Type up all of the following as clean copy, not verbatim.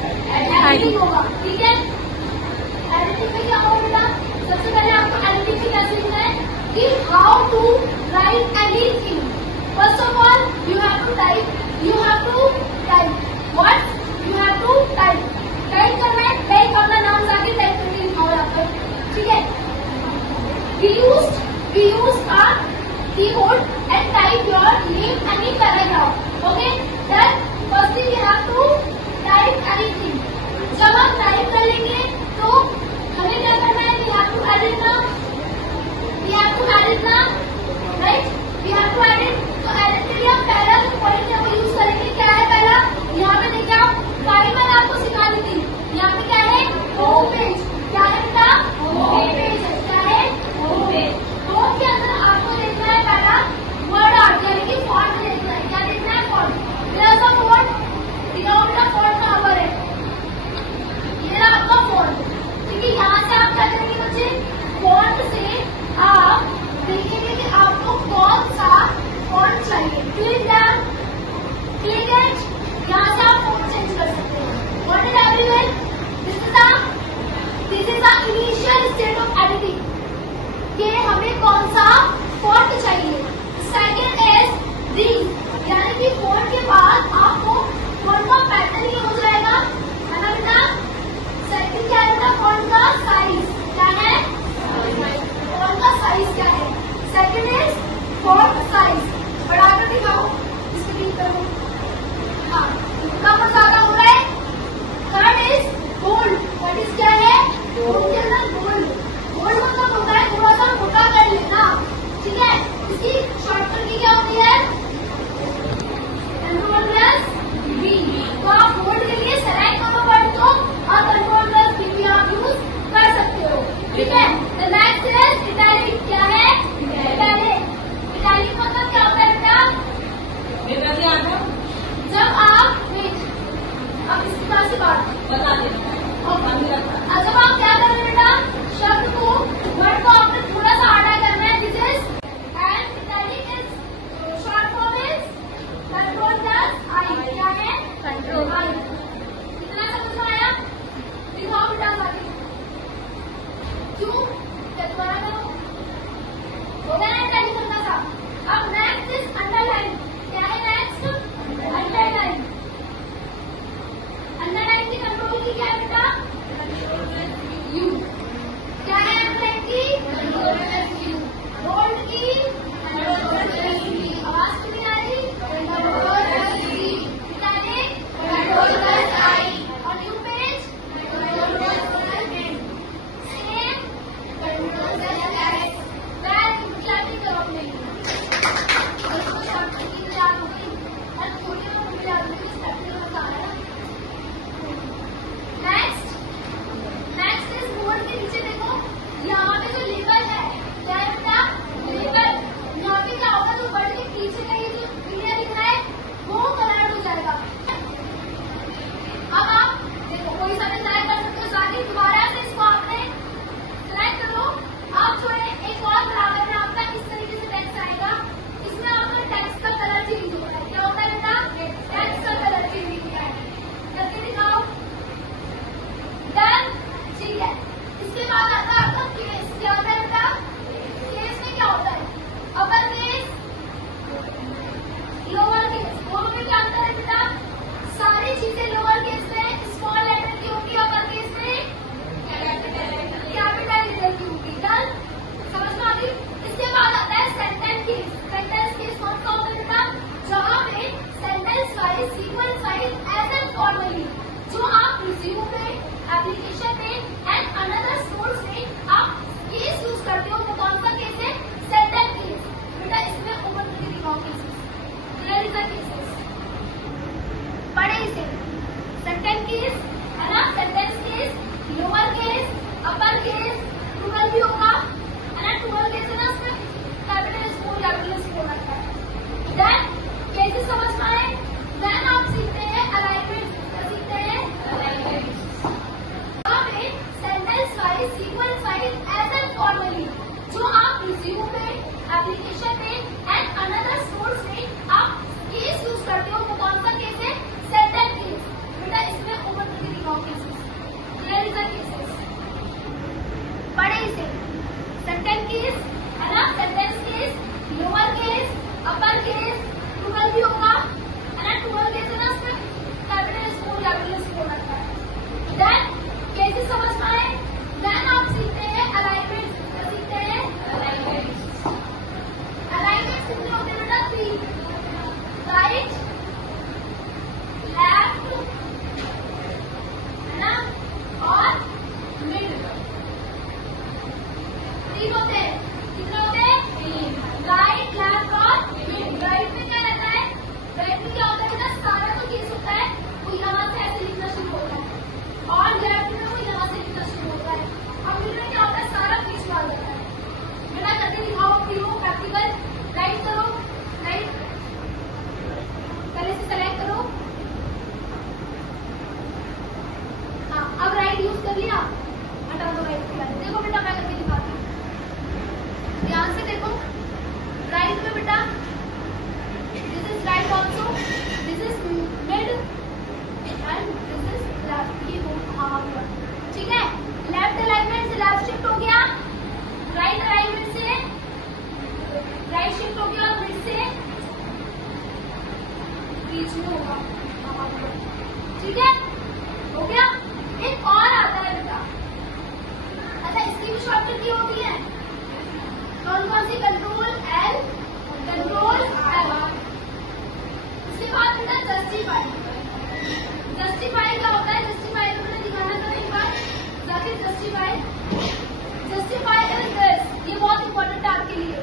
Editing होगा, ठीक है। एडिटिंग में क्या होगा बेटा, सबसे पहले आपको एडिटिंग में कैसे लिखना है कि how to write anything. First of all you have to type what you have to type करना है, टाइप अपना नाम जाके टाइप करके लिखा यहाँ पर, ठीक है। We used a keyboard and type your name any paragraph. Okay, then firstly we have to type anything. जब हम टाइप कर लेंगे तो हमें क्या करना है, we have to edit now, right? We have to edit. तो edit के लिए हम पहला जो पॉइंट है वो यूज करेंगे, क्या है पहला, यहाँ पे देखिए आप फाइल मैंने आपको सिखा दी थी, यहाँ पे क्या है, होम पेज, क्या है बेटा, होम पेज है, क्या है, होम पेज। होम के अंदर आपको देखना है पहला वर्ड आर्ट, यानी कि फॉन्ट देखना है, क्या देखना है, फॉन्ट। मेरा सा फॉन्ट दिखाओ बेटा, फॉन्ट कहाँ पर है, ये रहा आपका फॉन्ट, ठीक है। यहाँ से आप क्या करेंगे बच्चे, फॉन्ट से आप देखेंगे कि आपको कौन सा फॉन्ट चाहिए, क्लिक इट, यहाँ से आप फॉन्ट चेंज कर सकते हैं। What is everyone, this is the initial state of editing, कि हमें कौन सा फॉन्ट चाहिए। सेकेंड इज रीड, यानी कि फॉन्ट के बाद आपको फॉन्ट का पैटर्न ही हो जाएगा, है ना बेटा। सेकेंड क्या है बेटा, फॉन्ट का साइज, क्या है, फॉन्ट का साइज क्या है। सेकेंड इज फॉन्ट साइज, बढ़ाकर दिखाओ, इसको क्लिक करो, हाँ कम ज्यादा हो रहा है। Third is bold, what is क्या है, बोल्ड के अंदर बोल्ड मतलब होता है थोड़ा सा मोटा कर लेना, ठीक है। इसकी शॉर्टकट की क्या होती है, Ctrl+V। तो आप बोल्ड के लिए सेलेक्ट करो वर्ड को और Ctrl+V भी आप यूज कर सकते हो, ठीक है। द नेक्स्ट इज इटैलिक, क्या है, इटैलिक मतलब क्या होता है बेटा, जब आप अब इसके पास से बात बता देना, जब आप क्या कर रहे हैं बेटा, शब्द को वर्ड को आपने थोड़ा सा आड़ा करना है, this is and italic is short form is Ctrl+I, क्या है, Ctrl+I। कितना समझ में आया, दिखाओ बेटा आगे, क्यों दोबारा करो, हो गया ना इटैलिक करना था। अब नेक्स्ट इज अंडरलाइन, क्या है नेक्स्ट, अंडरलाइन। अंडरलाइन की कंट्रोल की क्या है बेटा, Ctrl+U, क्या है अंडरलाइन की, Ctrl+U। बोल्ड की Ctrl+V, आवाज क्यों आ रही, Ctrl+V, इटैलिक Ctrl+I, और new page Ctrl+N, same Ctrl+S। क्या करो अपने याद हो गई और छोटे में याद हो गई, बता रहा है। नेक्स्ट इज बोर्ड के नीचे देखो, यहाँ पे जो लेबल है, क्या है बेटा, लेबल। यहाँ पे क्या होगा, जो वर्ड के पीछे का ये जो क्लियर दिख रहा है वो कलर हो जाएगा। अब आप देखो कोई सा भी सिलेक्ट कर सकते हो, जाके दोबारा से इसको आपने सिलेक्ट करो, आप छोड़े, एक और बराबर में आपका इस तरीके से टेक्स्ट आएगा, इसमें आपका टेक्स्ट का कलर चेंज होता है, क्या होता है बेटा, टेक्स्ट का कलर चेंज होता है, करके दिखाओ, डन, ठीक है। इसके बाद आता है आपका केस, क्या होता है बेटा, केस में क्या होता है, अपर केस लोअर केस, दोनों में क्या अंतर है बेटा, सारी चीजें लोअर केस में स्मॉल लेटर की होगी, अपर केस में कैपिटल लेटर की होगी, डन, समझ में आ गई। इसके बाद आता है सेंटेंस केस। सेंटेंस केस कौन सा होता है बेटा, जहाँ पे sentence wise, sequence wise, as and formally, जो आप रिज्यूम में, एप्लीकेशन में एंड अनदर सोर्स में आप केस यूज करते हो, वो कौन सा केस है, सेंटेंस केस। बेटा इसमें ओपन करके दिखाओ cases, here is the cases, पढ़े इसे, सेंटेंस केस है ना, sentence case, lower case, upper case, toggle भी होगा, है ना, टूगल केस है ना, उसमें कैपिटल स्मॉल रखता है। देन केसेस समझ में आए, देन आप सीखते हैं अलाइनमेंट, सीखते हैं alignment, sentence wise, sequence wise, as and formally, जो आप रिज्यूम में, एप्लीकेशन में एंड अनदर सोर्स में आप केस यूज करते हो, वो कौन सा केस है, सेंटेंस केस। बेटा इसमें ऊपर करके दिखाओ cases. Here is the cases, पढ़े इसे। सेंटेंस केस है ना, sentence case, lower case, upper case, ट्रूअल भी होगा है ना। ट्रूअल केस है ना, उसमें कैपिटल स्मॉल रखा है। देन केसेस समझ में आए। देन आप सीखते हैं अलाइनमेंट। सीखते हैं अलाइनमेंट। अलाइनमेंट कितने होते हैं बेटा? 3, राइट, लेफ्ट है ना, और मिड। 3 होते हैं। कितने होते हैं? 3, राइट, लेफ्ट और मिड। राइट में क्या रहता है? राइट में क्या होता है बेटा? सारा जो केस होता है वो यहाँ से ऐसे लिखना शुरू होता है, और लेफ्ट में वो यहाँ से लिखना शुरू होता है। अब मिड में क्या होता है? सारा केस डाल देता है। बेटा करके दिखाओ, प्रियो प्रैक्टिकल। राइट करो, राइट पहले से सेलेक्ट करो। हाँ, अब राइट यूज कर लिया, हटा दो राइट के बाद। देखो बेटा मैं करके दिखाती हूँ, ध्यान से देखो। राइट में बेटा this is right also, this is mid and this is left. ये हो हाँ हुआ, ठीक है। लेफ्ट अलाइनमेंट से लेफ्ट शिफ्ट हो गया, राइट अलाइनमेंट से राइट शिफ्ट हो गया, और मिड से बीच में होगा, ठीक है। हो गया। एक और आता है बेटा, अच्छा इसकी भी शॉर्टकट की होती है। कौन कौन सी? Control L, control L. उसके बाद बेटा जस्टिफाई। जस्टिफाई क्या होता है? जस्टिफाई तो मैंने दिखाना था एक बार, जाके जस्टिफाई। जस्टिफाई इज दिस, ये बहुत इंपॉर्टेंट है आपके लिए।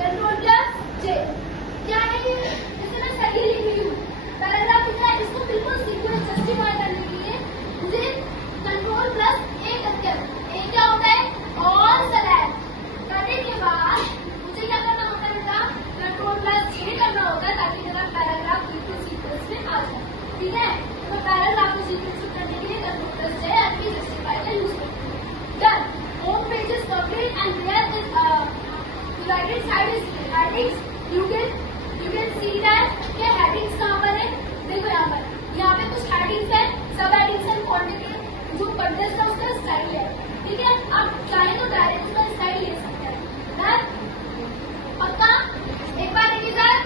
कंट्रोल प्लस जे, क्या है ये? जैसे मैं सही लिख रही हूँ पैराग्राफ लिखा है, इसको बिल्कुल सीक्वेंस जस्टिफाई करने के लिए मुझे कंट्रोल प्लस ए करके, ए क्या होता है? ऑल सेलेक्ट करने के बाद मुझे क्या करना होता है बेटा? कंट्रोल प्लस जे करना होता है, ताकि मेरा पैराग्राफ बिल्कुल सीक्वेंस में आ जाए, ठीक है। तो पैराग्राफ को सीक्वेंस करने के लिए control plus J and justify का यूज करते हैं। Done. Home page is complete and here is right side is headings. You can see that के हेडिंग्स कहाँ पर है? देखो यहाँ पे कुछ हेडिंग्स है, सब हेडिंग्स है पढ़ने के। जो कंटेंट है उसका स्टाइल है, ठीक है। आप चाहे तो डायरेक्ट उसका स्टाइल ले सकते हैं। पक्का? एक बार रिवीजन।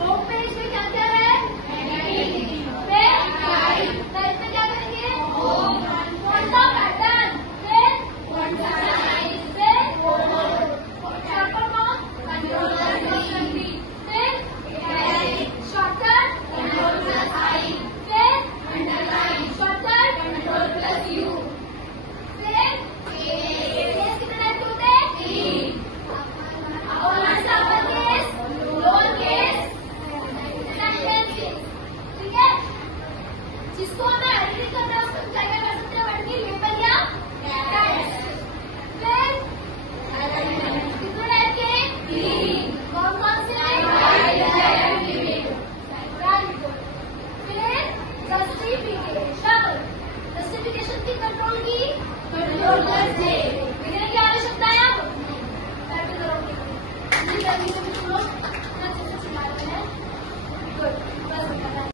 होम पेज में क्या क्या है? राइट में क्या करेंगे? कौन सा पैटर्न? फिर shortcut, shortcut control plus you. फिर कितने टाइप के होते हैं? 3। Upper case, lower case, sentence case, ठीक है। जिसको हमें एडिटिंग करना है उसको क्या क्या कर सकते हैं? वर्ड की लेबल या टेक्स्ट। फिर कितने टाइप के? 3। कौन कौन से? फिर जस्टिफिकेशन की कंट्रोल की, कंट्रोल प्लस जे। क्या आवश्यकता है? अब करके करोगे, तुम लोग अच्छे से सुना रहे हैं। गुड, बस।